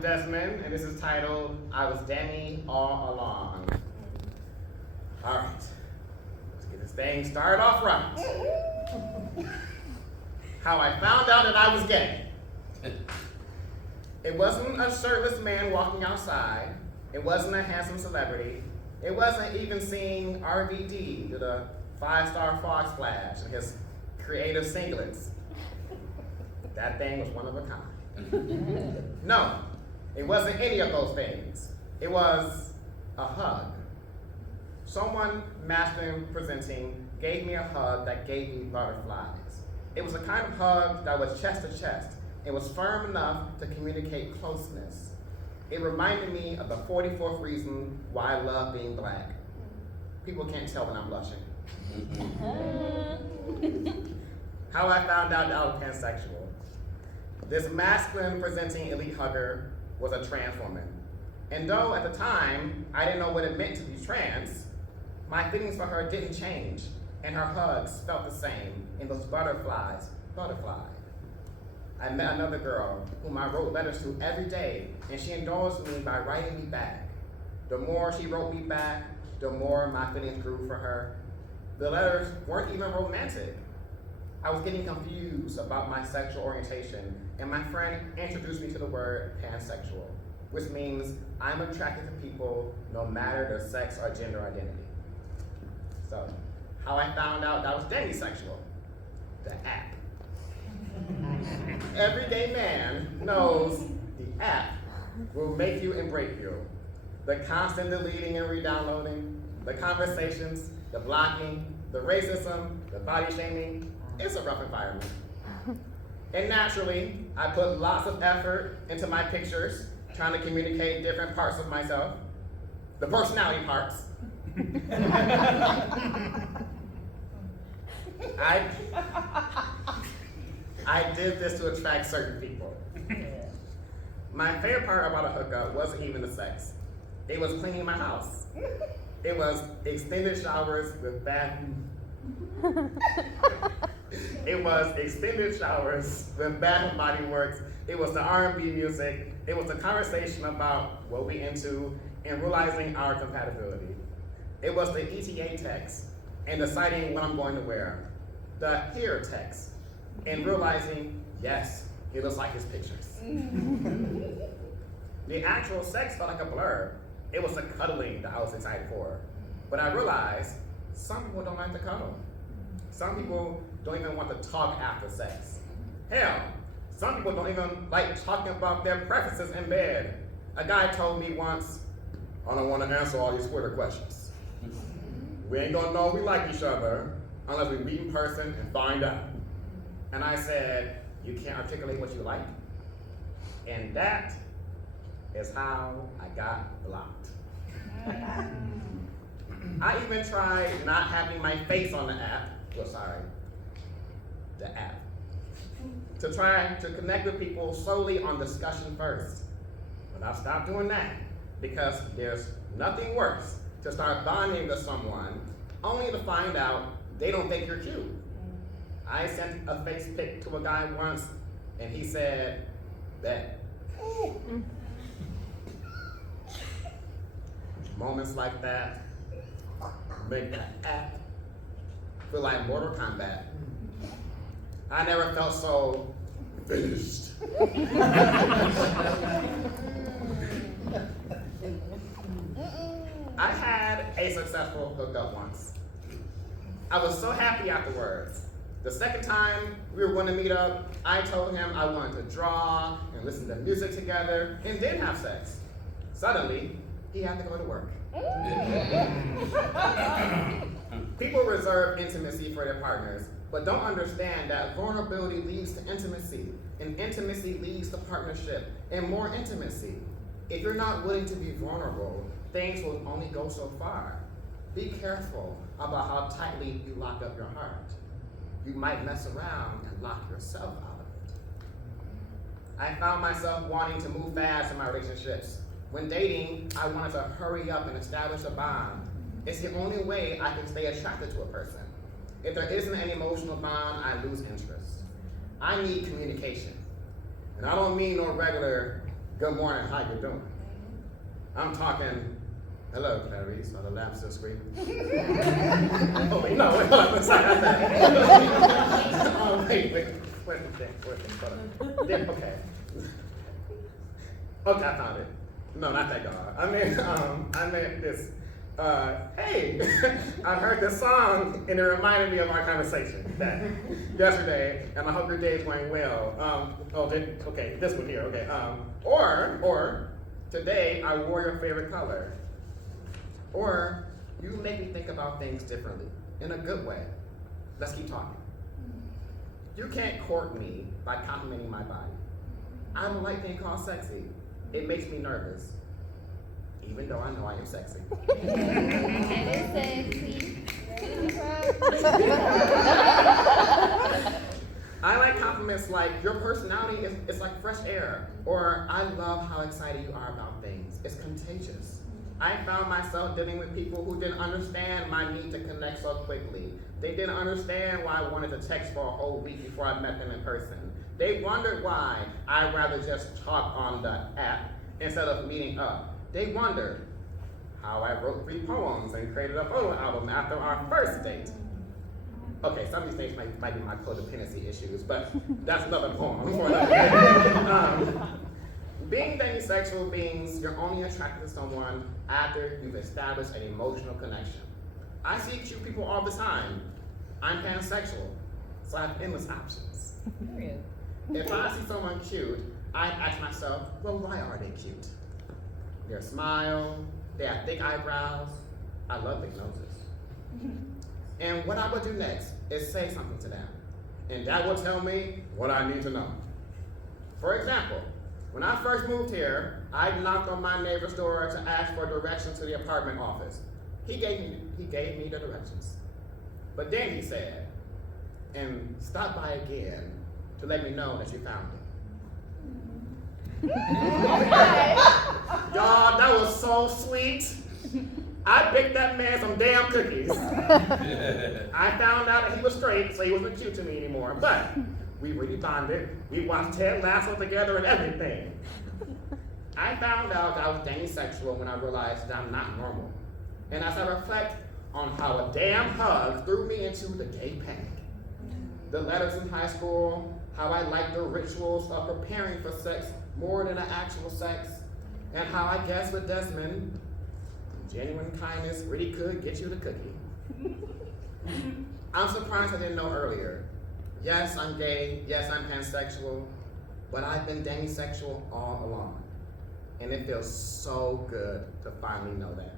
I'm Desmine, and this is titled, I Was Demi All Along. All right, let's get this thing started off right. How I found out that I was gay. It wasn't a shirtless man walking outside. It wasn't a handsome celebrity. It wasn't even seeing RVD do the 5-star frog splash and his creative singlets. That thing was one of a kind. No, it wasn't any of those things. It was a hug. Someone masculine presenting gave me a hug that gave me butterflies. It was a kind of hug that was chest to chest. It was firm enough to communicate closeness. It reminded me of the 44th reason why I love being black. People can't tell when I'm blushing. How I found out that I was pansexual. This masculine presenting elite hugger was a trans woman. And though at the time I didn't know what it meant to be trans, my feelings for her didn't change, and her hugs felt the same, and those butterflies butterflied. I met another girl whom I wrote letters to every day, and she indulged me by writing me back. The more she wrote me back, the more my feelings grew for her. The letters weren't even romantic. I was getting confused about my sexual orientation, and my friend introduced me to the word pansexual, which means I'm attracted to people no matter their sex or gender identity. So, how I found out that I was demisexual? The app. Every gay man knows the app will make you and break you. The constant deleting and re-downloading, the conversations, the blocking, the racism, the body shaming, it's a rough environment. And naturally, I put lots of effort into my pictures, trying to communicate different parts of myself, the personality parts. I did this to attract certain people. My favorite part about a hookup wasn't even the sex. It was cleaning my house. It was extended showers with It was extended showers with Bath and Body Works. It was the R&B music. It was a conversation about what we into and realizing our compatibility. It was the ETA text and deciding what I'm going to wear. The here text and realizing, yes, he looks like his pictures. The actual sex felt like a blur. It was the cuddling that I was excited for. But I realized some people don't like to cuddle. Some people don't even want to talk after sex. Hell, some people don't even like talking about their preferences in bed. A guy told me once, I don't want to answer all these Twitter questions. We ain't gonna know we like each other unless we meet in person and find out. And I said, you can't articulate what you like? And that is how I got blocked. I even tried not having my face on the app, the app, to try to connect with people solely on discussion first. But I stopped doing that because there's nothing worse to start bonding with someone only to find out they don't think you're cute. I sent a face pic to a guy once and he said that. Moments like that make the app feel like Mortal Kombat. I never felt so finished. I had a successful hookup once. I was so happy afterwards. The second time we were going to meet up, I told him I wanted to draw and listen to music together and then have sex. Suddenly, he had to go to work. People reserve intimacy for their partners, but don't understand that vulnerability leads to intimacy, and intimacy leads to partnership and more intimacy. If you're not willing to be vulnerable, things will only go so far. Be careful about how tightly you lock up your heart. You might mess around and lock yourself out of it. I found myself wanting to move fast in my relationships. When dating, I wanted to hurry up and establish a bond. It's the only way I can stay attracted to a person. If there isn't an emotional bond, I lose interest. I need communication. And I don't mean no regular Good morning, how you doing? I'm talking, hello, Clarice, are the lamps still screaming? Oh, wait, no, wait, hold on, sorry, where's the thing, okay. Okay, I found it. No, not that God. I meant this. Hey, I heard this song and it reminded me of our conversation that yesterday, and I hope your day is going well. Okay, this one here, okay. Or today I wore your favorite color. Or you make me think about things differently, in a good way. Let's keep talking. You can't court me by complimenting my body. I don't like being called sexy. It makes me nervous. Even though I know I am sexy. I like compliments like, your personality is like fresh air, or I love how excited you are about things. It's contagious. I found myself dealing with people who didn't understand my need to connect so quickly. They didn't understand why I wanted to text for a whole week before I met them in person. They wondered why I'd rather just talk on the app instead of meeting up. They wondered how I wrote 3 poems and created a photo album after our first date. Okay, some of these things might be my codependency issues, but that's another poem for another day. Being demisexual means you're only attracted to someone after you've established an emotional connection. I see cute people all the time. I'm pansexual, so I have endless options. If I see someone cute, I ask myself, well, why are they cute? Their smile, they have thick eyebrows. I love big noses. And what I would do next is say something to them. And that will tell me what I need to know. For example, when I first moved here, I knocked on my neighbor's door to ask for directions to the apartment office. He gave me the directions. But then he said, and stop by again to let me know that you found it. Y'all, that was so sweet. I baked that man some damn cookies. I found out that he was straight, so he wasn't cute to me anymore. But we really bonded. We watched Ted Lasso together and everything. I found out that I was demisexual when I realized that I'm not normal. And as I reflect on how a damn hug threw me into the gay panic. The letters in high school, how I liked the rituals of preparing for sex more than an actual sex, and how I guess with Desmine, genuine kindness really could get you the cookie. I'm surprised I didn't know earlier. Yes, I'm gay, yes, I'm pansexual, but I've been demisexual all along. And it feels so good to finally know that.